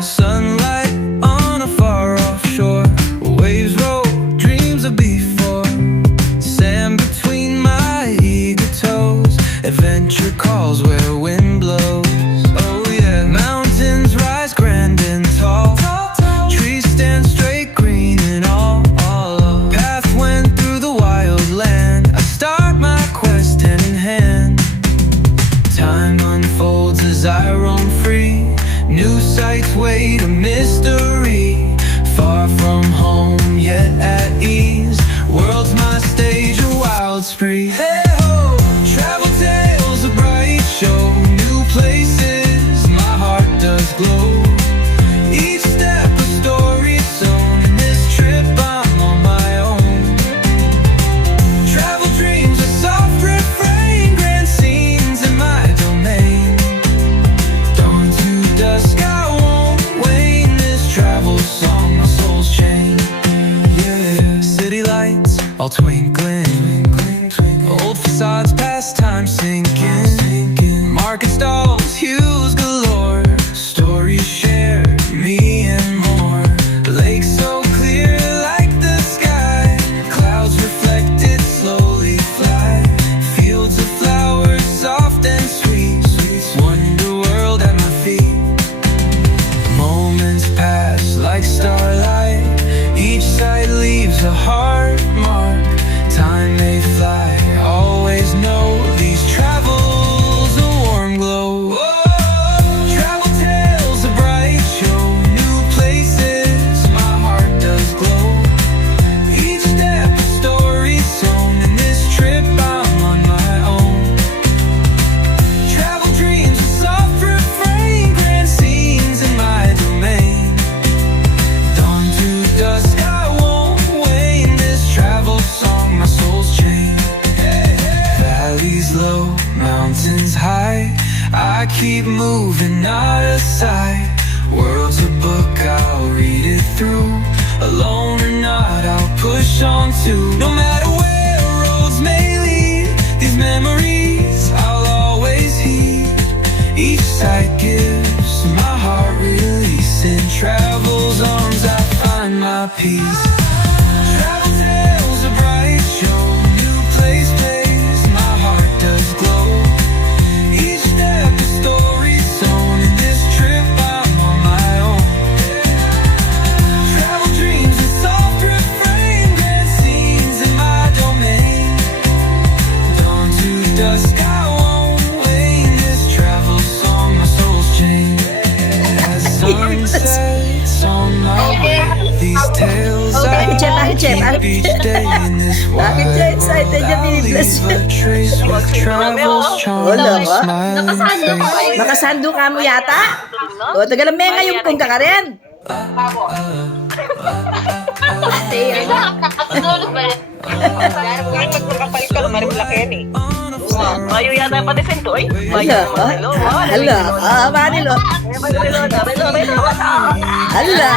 Sunlight on a far-off shore, waves roll, dreams of before. Sand between my eager toes, adventure calls where wind blows. Oh yeah, mountains rise grand and tall, trees stand straight, green and all. Path went through the wild land, I start my quest hand in hand. Time unfolds as I roam free, new sights wait a mystery. Far from home yet at ease, world's my stage, a wild spree. Hey ho, travel tales, a bright show, new places, my heart does glow. Each step a story sown, in this trip I'm on my own. Travel dreams, a soft refrain, grand scenes in my domain. Dawn to dusk I won't wane, this travel song my soul's chain. Yeah, city lights all twinkling, old facades past time sinking, market stalls, hues galore, stories shared, me and more. Lake so clear like the sky, clouds reflected slowly fly, fields of flowers soft and sweet, wonder world at my feet. Moments pass like starlight, each sight leaves a heart mark. Time may fly, always know these travels a warm glow. Travel tales, a bright show, new places, my heart does glow. Each step a story sown, in this trip I'm on my own. Travel dreams, a soft refrain, grand scenes in my domain. Dawn to dusk I won't wane, this travel song my soul's chain. Valleys low, mountains high, I keep moving, not aside. World's a book, I'll read it through. Alone or not, I'll push on too. No matter where roads may lead, these memories I'll always heed. Each sight gives my heart release, in travel's arms I find my peace. Travel tales, a bright show, new place, my heart does glow. Each step a story sown, in this trip I'm on my own. Travel dreams, a soft refrain, grand scenes in my domain. Dawn to dusk I won't wane, this travel song my soul's chain. As sun sets on my way, these tales I keep each day in this wild world. I'll leave a trace with travel's charm and a smiling face. Nakasando ka mo yata? O, tagal may ngayon kung ka rin. Nakakatulog ba yan? Ngayon magpapalik ka, malaki yan eh. Bayo yata pati sento eh. Hala, hala, manilo. Hala.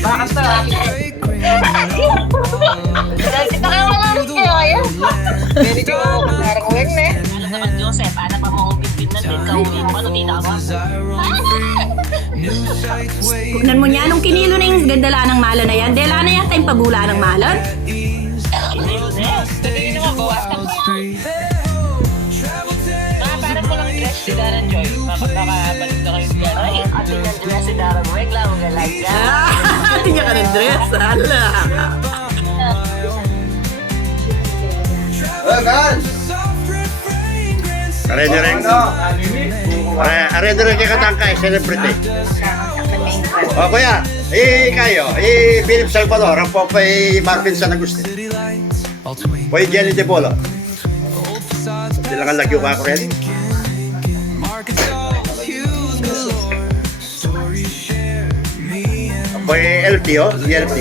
Bakas na lang. Kita kayo lang kayo kaya. Very good. Parang uwing na eh. Alam naman Joseph, ano pa mo upin na din ka uwing mo, ano tita ba? Kunan mo niya, nung kinilo na yung gandala ng malon na yan, dela na yata yung pabula ng malon. Kinilo na eh. Tingin naman buwasan mo. Parang mo lang dress si Darren Joy. Makapagkakabalik na kayo dyan. Ay, atin ng dress si Darren Joy. Lang ang galag ka. Ate niya ka ng dress, hala. Are-dire kay katangkay, celebrity. O kuya, kayo, Philip Salvador, ang po pa Marvin San Agustin. O Jenny De Polo. Sila nga lagyo ka ako rin. O LT o, LT.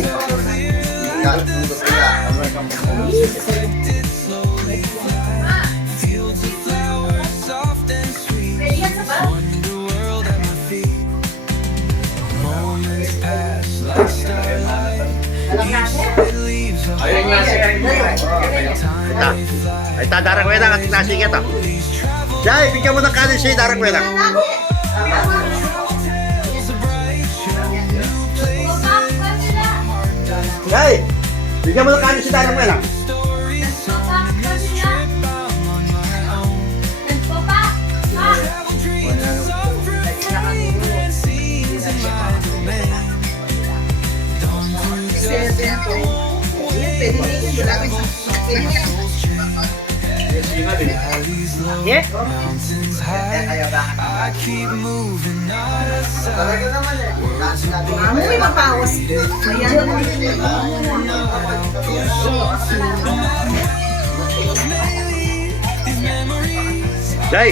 Like Ita. Ita, darang wedang at nasigat ah. Jai, bigyan mo ng kanin si darang wedang. Jai, bigyan mo ng kanin si darang wedang. Yeah. Mountains high, I keep moving out of sight. Ano may mapawas? Jai,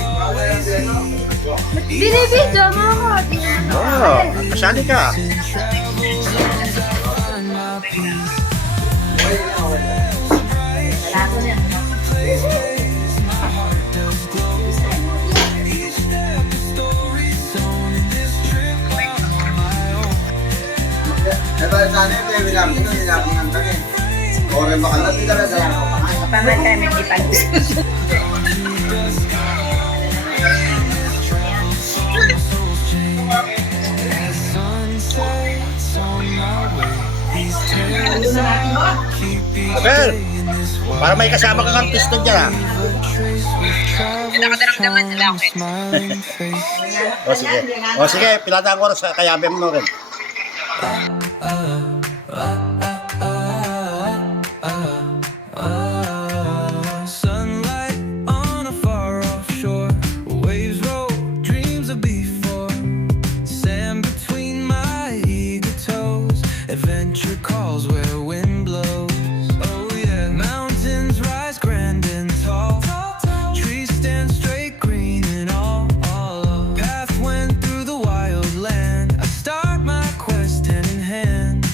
Binibidyo mo ako. oh, kasali ka. Pangat kami di pagis. Abel, para may kasama kang artista dyan ah. Nakadaramdaman nila ako. O sige, o sige, pilatang oras kaya Abel mo rin. Sunlight on a far off shore, waves roll, dreams of before. Sand between my eager toes, adventure calls where wind blows. Oh yeah, mountains rise grand and tall, trees stand straight green and all. Path went through the wild land, I start my quest hand in hand.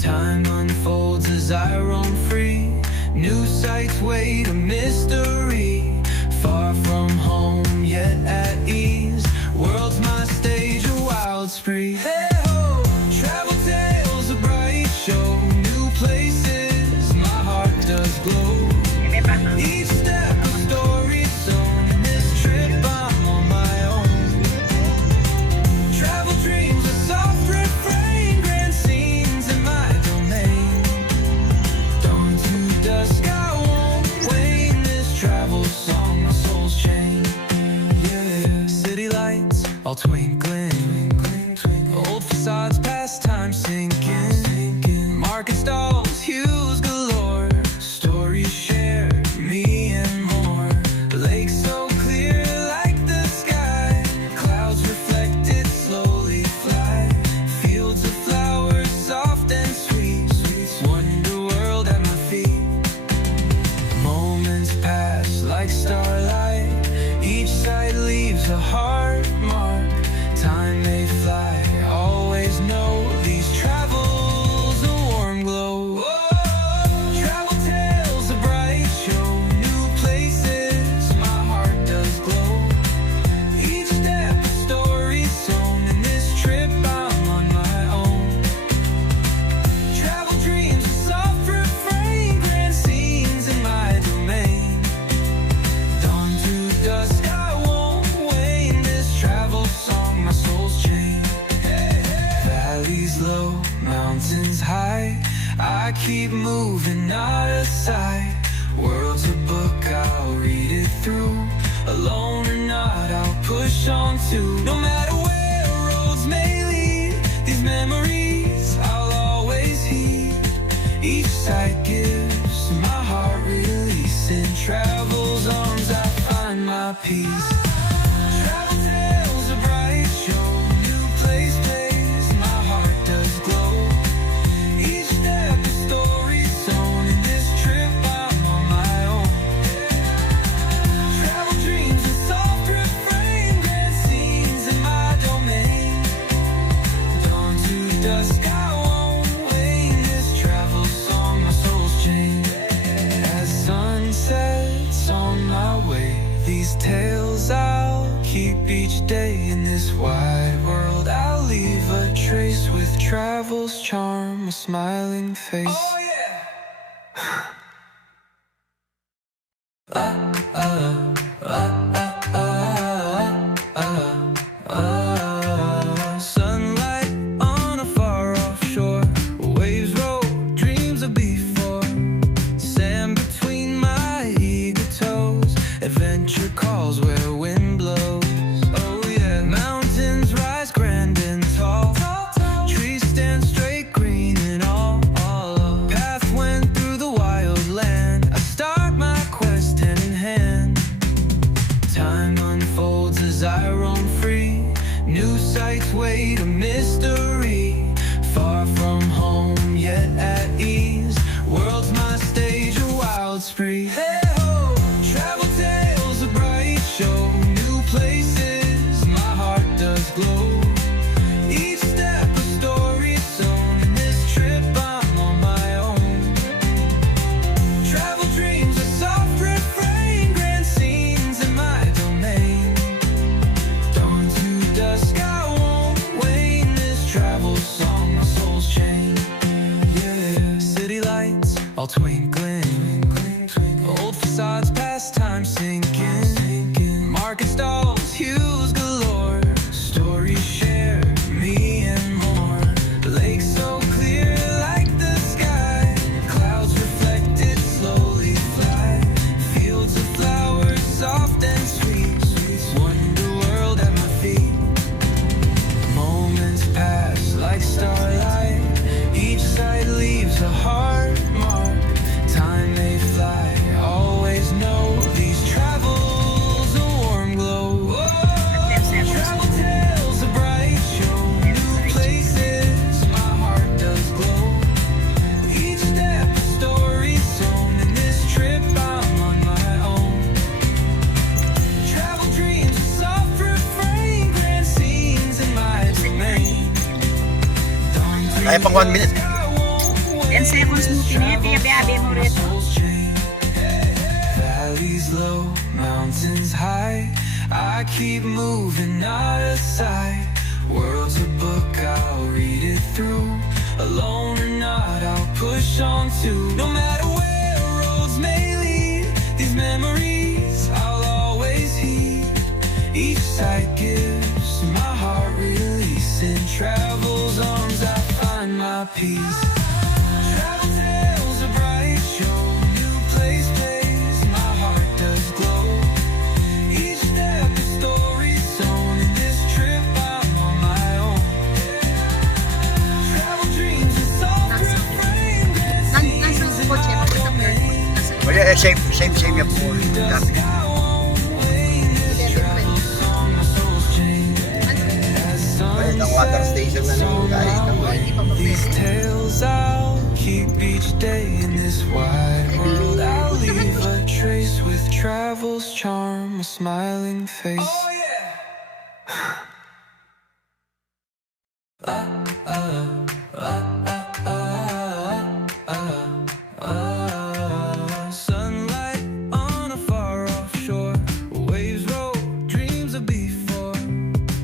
Time unfolds as I roam free. New sights wait a mystery. Far from home, yet at ease. World's my stage, a wild spree. Hey ho, travel tales, a bright show. New places, my heart does glow. Each step a story sown. This trip I'm on my own. Travel dreams, a soft refrain. Grand scenes in my domain. Dawn to dusk, I won't wane. This travel song, my soul's chain. Yeah, city lights all twinkling. Old facades, past time sinking. Market stalls, hues galore. Stories shared, me and more. Lake so clear like the sky. Clouds reflected slowly fly. Fields of flowers, soft and sweet. Wonder world at my feet. Moments pass like starlight. Each sight leaves a heart mark. Time may fly, always know these travels a warm glow. Travel tales, a bright show. New places, my heart does glow. Each step a story sown. In this trip I'm on my own. Travel dreams, a soft refrain. Grand scenes in my domain. Dawn to dusk, I won't wane. This travel song, my soul's chain. Valleys low, mountains high. I keep moving out of sight. World's a book, I'll read it through. Alone or not, I'll push on to. No matter where roads may lead, these memories I'll always heed. Each sight gives my heart release. In travel's arms I find my peace. Travel tales, a bright show. New place, my heart does glow. Each step a story sown. In this trip I'm on my own. Travel dreams, a soft refrain. Grand scenes in my domain. Dawn to dusk, I won't wane. This travel song, my soul's chain. As sun sets on my way, these tales I'll keep each day. In this wide world I'll leave a trace. With travel's charm, a smiling face. Oh yeah! Sunlight on a far off shore, waves roll, dreams of before. Sand between my eager toes, adventure calls where wind blows. Oh yeah, mountains rise grand and tall, trees stand straight, green and all. Path went through the wild land. I start my quest hand in hand. Time unfolds as I roam free. New sights wait a mystery. Far from home, yet at ease. World's my stage, a wild spree. Hey ho! Travel tales, a bright show. New places, my heart does glow. Each step a story sown. In this trip I'm on my own. Travel dreams, a soft refrain. Grand scenes in my domain. Dawn to dusk, I won't wane. This travel song, my soul's chain. Yeah, city lights all twinkling. Old facades, past time sinking. Market stalls, hues galore. Stories share, me and more. Lake so clear like the sky. Clouds reflected slowly fly. Fields of flowers, soft and sweet. Wonder world at my feet. Moments pass like starlight. Each sight leaves a heart mark. Time may fly, always know these travels a warm glow. Travel tales, a bright show. New places, my heart does glow. Each step a story sown. In this trip I'm on my own. Travel dreams, a soft refrain. Grand scenes in my domain. Dawn to Kaya pang 1 minute. 10 seconds mo pinabi mo rin. Valleys low, mountains high. I keep moving out of sight. World's a book, I'll read it through. Alone or not, I'll push on to. No matter where roads may lead, these memories I'll always heed. Each sight gives my heart release. In travel's arms I find my peace. Travel tales, a bright show. New place, my heart does glow. Each step a story sown. In this trip I'm on my own. Travel dreams, a soft refrain. Grand scenes in my domain. O yeah, same yung po. Dati. I won't wane. This travel song, my soul's chain. As Ayun, ang water station na nung kahit these tales I'll keep each day in this wide world. I'll leave a trace with travel's charm, a smiling face. Oh yeah. Sunlight on a far off shore, waves roll, dreams of before.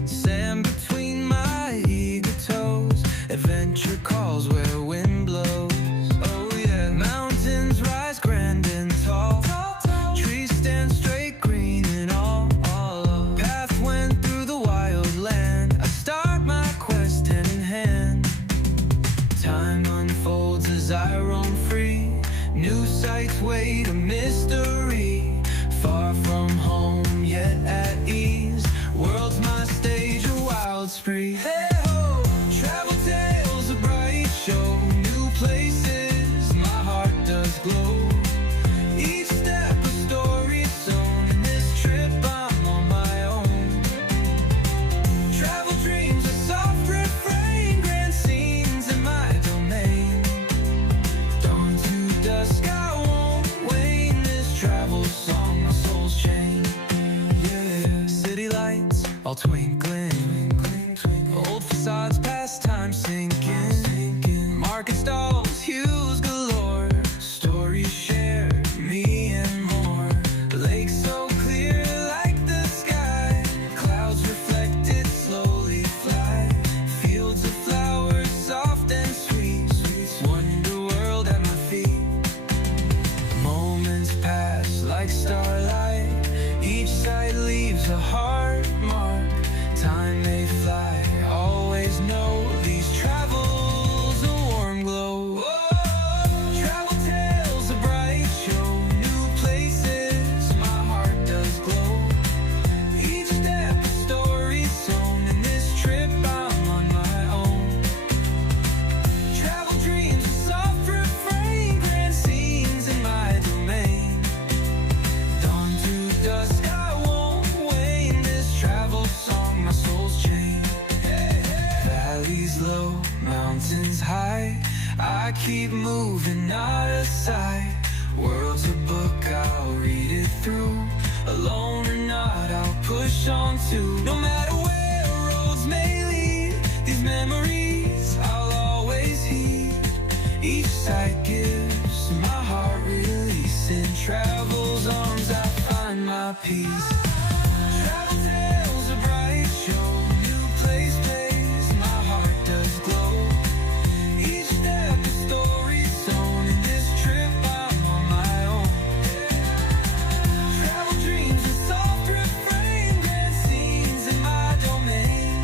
Sand between my eager toes, adventure calls where wind blows. Oh yeah, mountains rise grand and tall, trees stand straight, green and all. Path went through the wild land. I start my quest hand in hand. Time unfolds as I roam free. New sights wait a mystery. Far from home, yet at ease. World's my stage, a wild spree. Hey ho! Travel tales, a bright show. New places, my heart does glow. Each step a story sown. In this trip I'm on my own. Travel dreams, a soft refrain. Grand scenes in my domain. Dawn to dusk, I won't wane. This travel mountains high. I keep moving out of sight. World's a book, I'll read it through. Alone or not, I'll push on to. No matter where roads may lead, these memories I'll always heed. Each sight gives my heart release. In travel's arms I find my peace. Travel tales are bright, show new place, my heart does glow. Each step a story sewn. In this trip I'm on my own. Travel dreams, a soft refrain, grand scenes in my domain.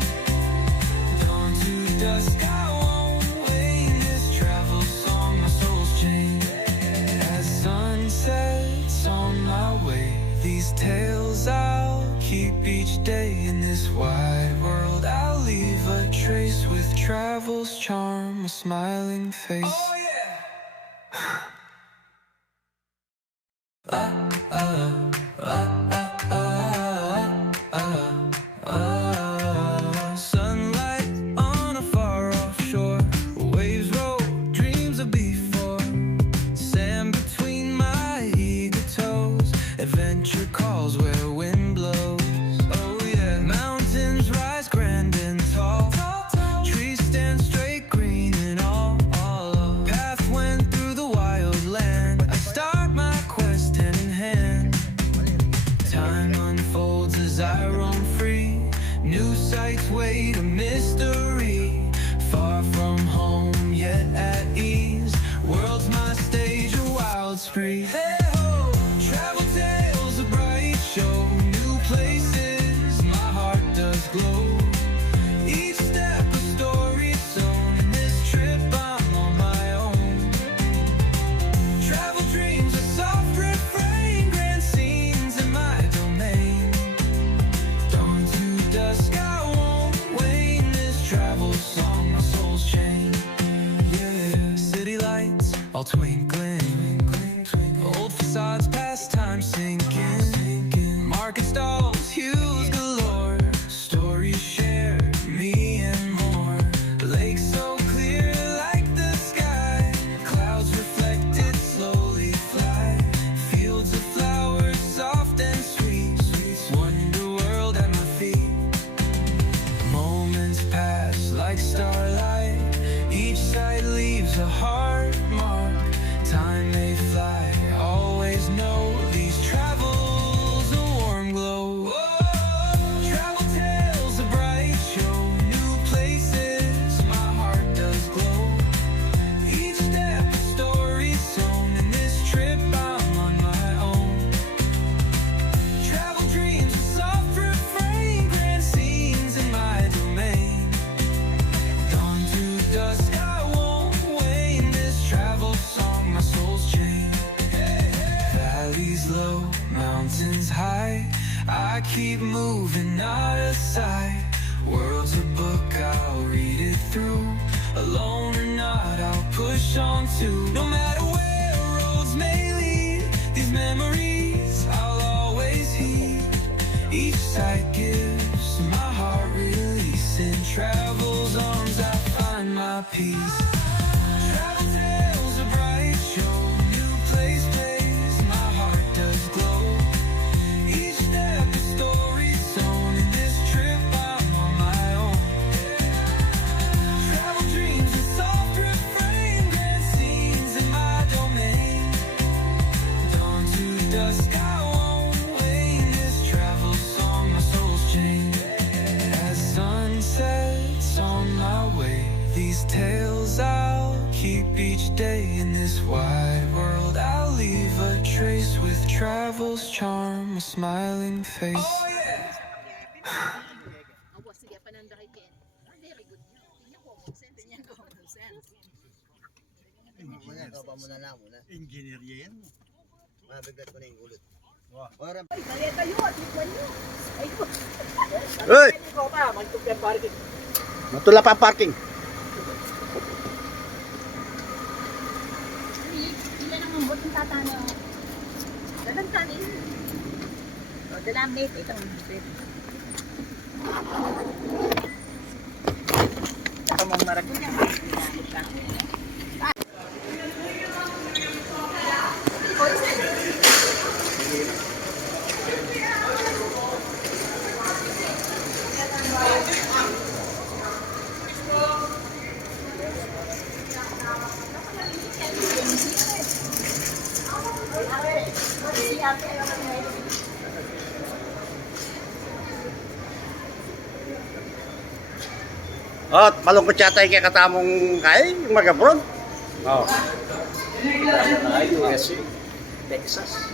Dawn to dusk I won't wane. This travel song, my soul's chained. As sun sets on my way, these tales I'll keep each day. In this wide world I'll leave a trace. With travel's charm, a smiling face. Oh yeah. Sunlight on a far-off shore, waves roll, dreams of before. Sand between my eager toes, adventure calls where wind blows. Oh yeah, mountains rise grand and tall, trees stand straight, green and all. Path went through the wild land. I start my quest hand in hand. Time unfolds as I roam free. New sights wait, a mystery. Far from home, yet at ease. World's my stage, a wild spree. Hey ho, travel tales, a bright show. New places, my heart does glow. Each step a story sewn. In this trip I'm on my own. Travel dreams, a soft refrain, grand scenes in my domain. Dawn to dusk I won't wane. This travel song, my soul's chained. Yeah, city lights all twinkling. Old facades past time sinking. Market stalls, hues galore. Stories shared, me and more. Lake so clear like the sky. Clouds reflected slowly fly. Fields of flowers soft and sweet. Wonder world at my feet. Moments pass like starlight. Each sight leaves a heart mark. Time may fly, always know these travels a warm glow. Whoa, travel tales a bright show. New places, my heart does glow. Each step a story sewn. In this trip I'm on my own. Travel dreams, a soft refrain, grand scenes in my domain. Dawn to dusk I won't wane. This travel song, my soul's chained. Valleys low, mountains high. I keep moving out of sight. World's a book, I'll read it through. Alone or not, I'll push on to. No matter where roads may lead, these memories I'll always heed. Each sight gives my heart release. In travel's arms I find my peace. Travel tales a bright show. New place, my heart does glow. Each step a story sewn. In this trip I'm on my own. Travel dreams, a soft refrain, grand scenes in my domain. Dawn to dusk I won't wane. This travel song, my soul's chained. As sun sets on my way, these tales I'll keep each day. In this wide world I'll leave a trace. With travel's charm, a smiling face. Oh yeah! Engineer yan. Mabigat ko na yung ulit. Uy! Matula pa parking. Ilan ang mambot yung tatano? Dalang tanin. O, dalang mate. Ito ang mate. Ito mong maragulya. Oh, malungkot yata yung katamong kay, yung mag-abroad. Oh. USA, Texas.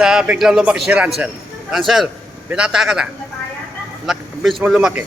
At biglang lumaki si Ransel. Ransel, binata ka na. Bilis mo lumaki.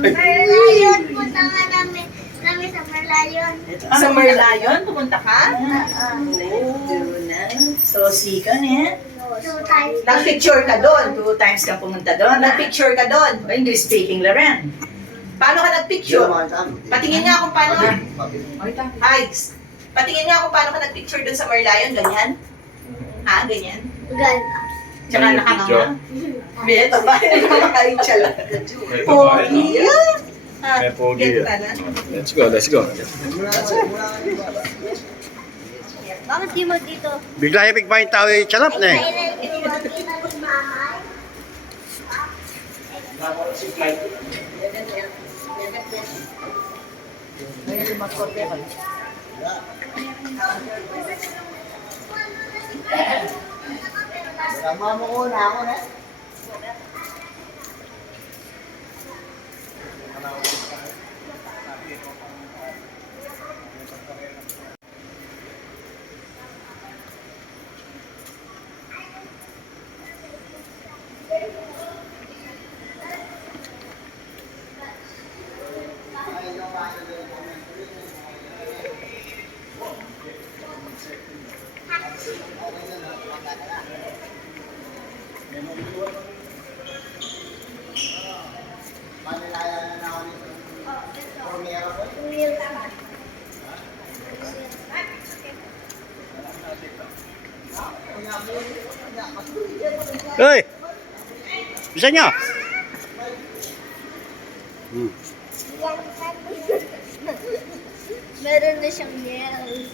Merlion, punta nga namin sa Merlion. Sa Merlion, pumunta ka? So, sika niya. 2 times. Nag-picture ka doon. 2 times ka pumunta doon. Nag-picture ka doon. English speaking, Loren. Paano ka nag-picture? Patingin nga kung paano. Ay, patingin nga kung paano ka nag-picture doon sa Merlion. Ganyan? Ha? Ganyan? Ganda. Tsaka nakakanga? Beto ba? Nakakaitsa lang. Pogi. May pogi. Ganda na. Let's go, let's go. Bakit di mo dito? Bigla yung bigba yung tao yung charap na eh. Kailan di mo kinagmamay? Hoy! Bisa nyo? Meron na siyang nails.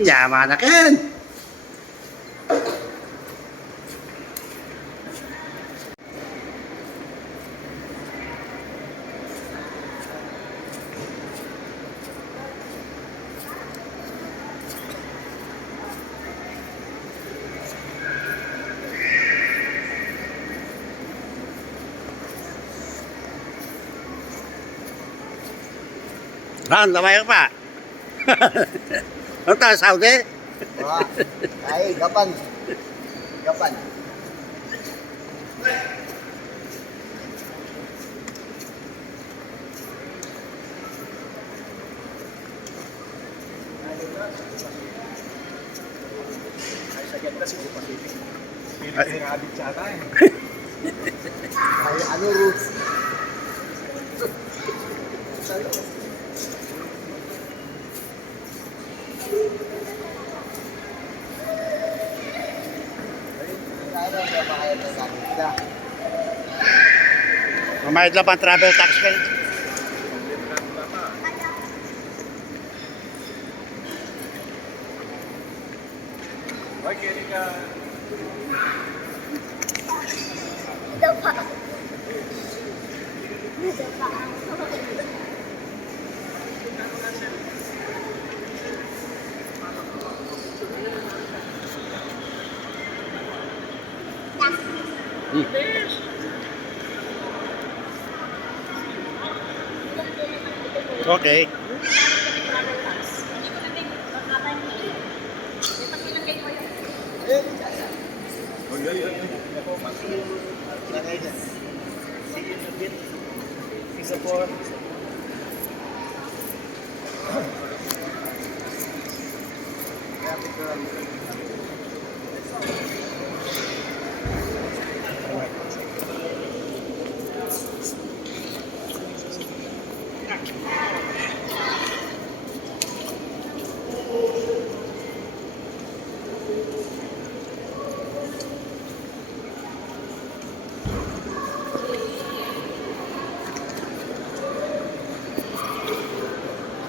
Yaman na Ken! Saan? Lamay ka pa. Ano tayo, Saudi? Ay, gapan. Gapan. Ay, ano, Ruth? Mamayad lang pang travel tax ka. Ito pa. Ito pa. Okay.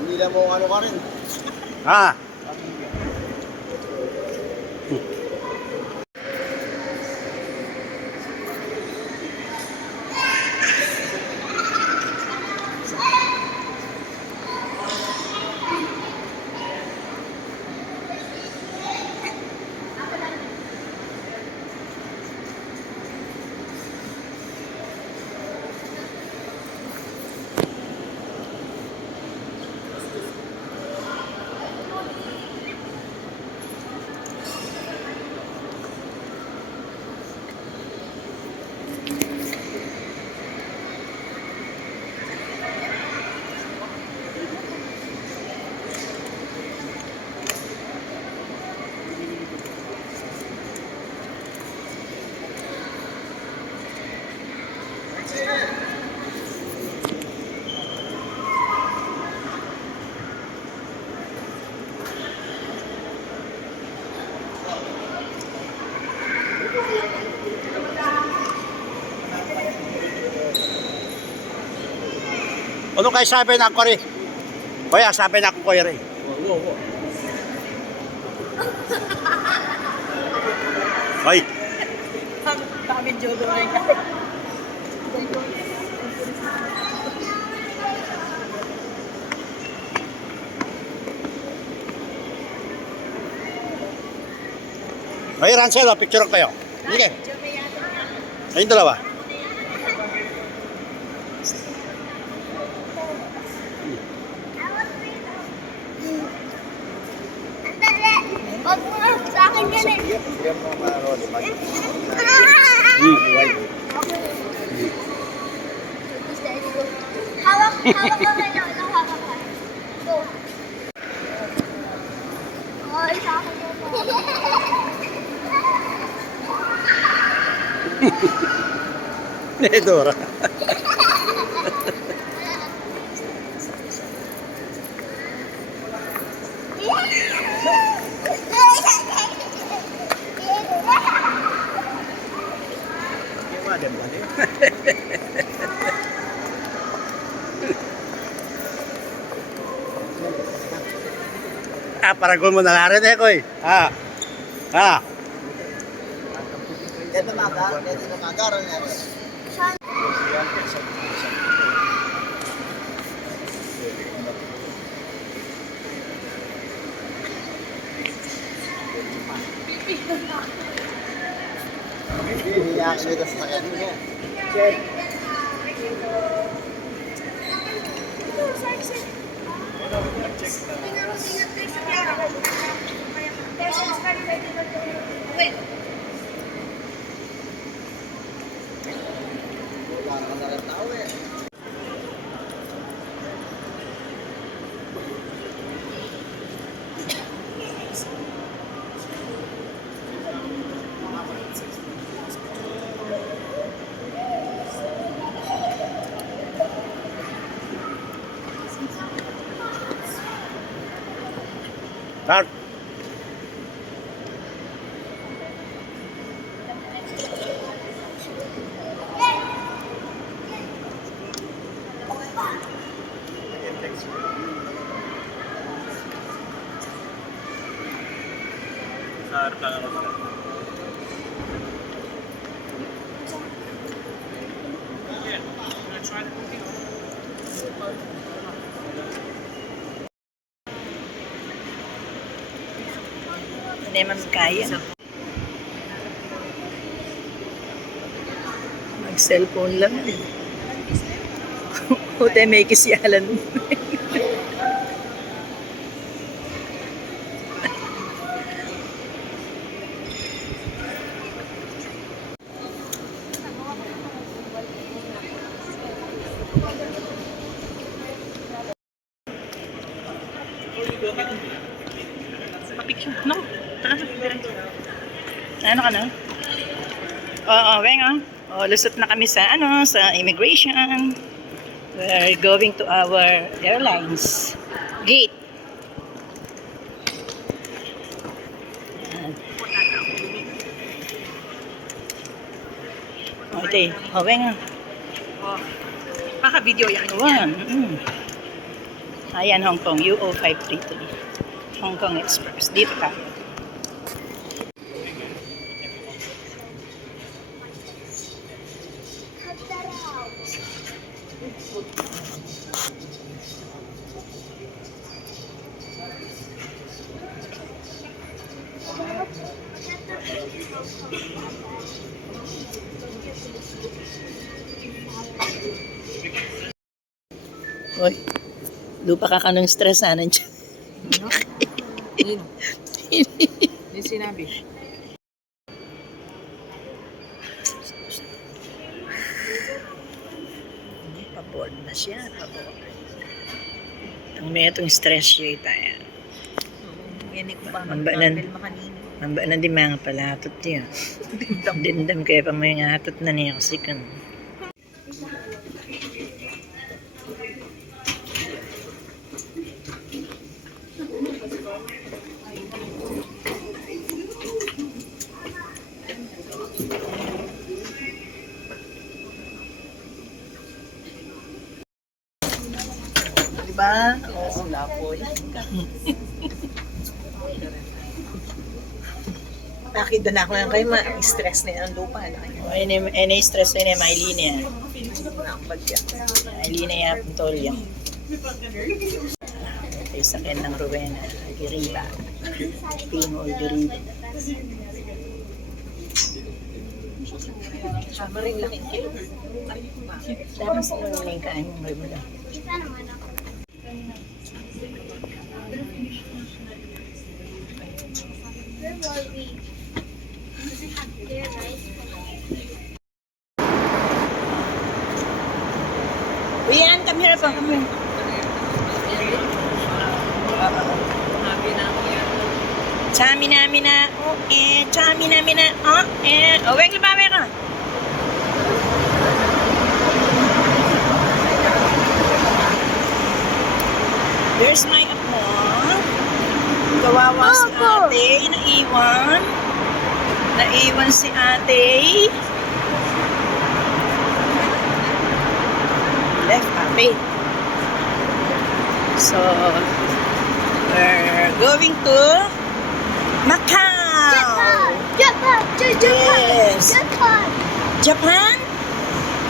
Hindi lang mo ano ka rin. Ah. Ano kayo sabi na ako rin? Kuya, sabi na ako kuya rin. Ay. Kami jodo rin. Ay, Rancel, picture ko kayo. Sige. Ayun dalawa. Wag mo nga sa akin yan eh. Hawak ka ngayon. Hawak ka. Go. Ay, sa akin yan. Dora. Paragon mo na nga rin ko eh. Dito maga, dito maga rin. Hindi actually das na yan. Check. Wala ka na rin tao eh. Start. Sa harap lang ako sila. Hindi man kaya. Mag-cellphone lang. O tayo may kisyalan. Papicture. No. Tara na. Ano ka na? Oo, weng lusot na kami sa sa immigration. We're going to our airlines gate. Okay, weng Paka-video yan. One. Ayan, Hong Kong, UO 533. Hong Kong Express. Dito ka. Uy, lupa ka ng stress na nandiyan. Yung sinabi. Paboard na siya, paboard. Ang may itong stress siya tayo. Yan ko pa Mambanan. makanini. Mambanan di mga palatot niya. Dindam kaya pa may ngatot na niya kasi kan. Diba? Oo, lapoy. Nakita na ako lang kayo, ma-stress na yung lupa. Any stress na may linya. May linya puntol yan. Ito yung sakin ng Rowena. Giriba. Pinol Giriba. Maring laking kayo. Dapat sa mga yung kain mong regular. Isa naman ako. Where were we? Does it have clear rice? Uyan, come here pa. Come here. Chamina, chamina, wag lumawi ka. There's my apo. Kawawa si ate, naiwan. Naiwan si ate. Left ate. So, we're going to Macau. Japan! Yes. Japan! Japan?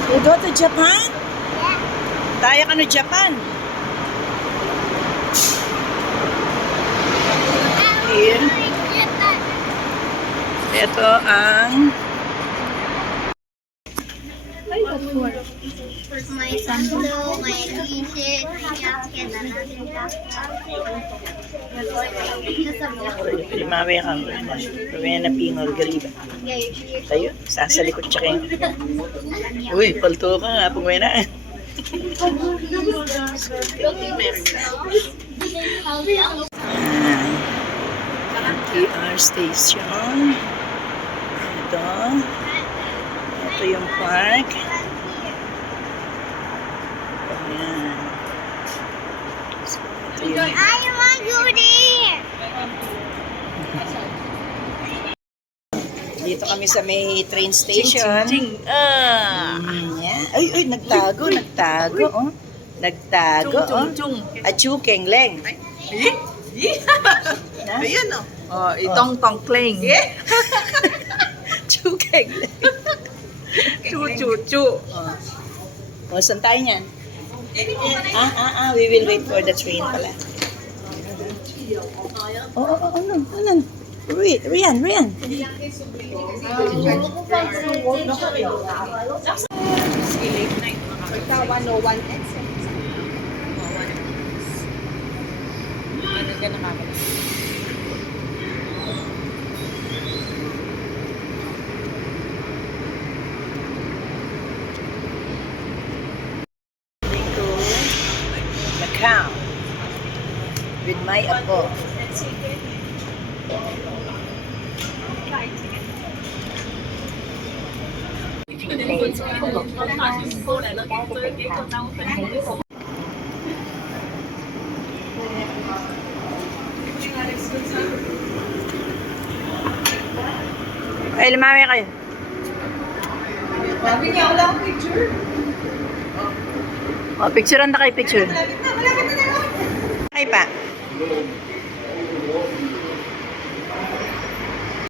You go to Japan? Yeah. Tayo ka no Japan. Here. Japan! Ito ang My sando, my kasi pinaskin na natin Pwede mamaya ka. Mamaya na pingol, galiba. Tayo, sasalikot siya kayo. Uy, palto ka nga, pag may na. MTR station. Ito. Ito yung park. Ayan. So, ito yung... I want to go there. Dito kami sa may train station. Yeah. Ay, nagtago. Oh. Nagtago, oh. Achukeng leng. Ayan o. Oh, itong tongkleng. Chukeng leng. Chu. Oh, saan tayo niyan? We will wait for the train pala. Ano? Rian. To Macau with my apo. Ay, lumami kayo. Sabi niya, wala akong picture. Oh, picturean na kayo, picture. Malapit na. Ay pa.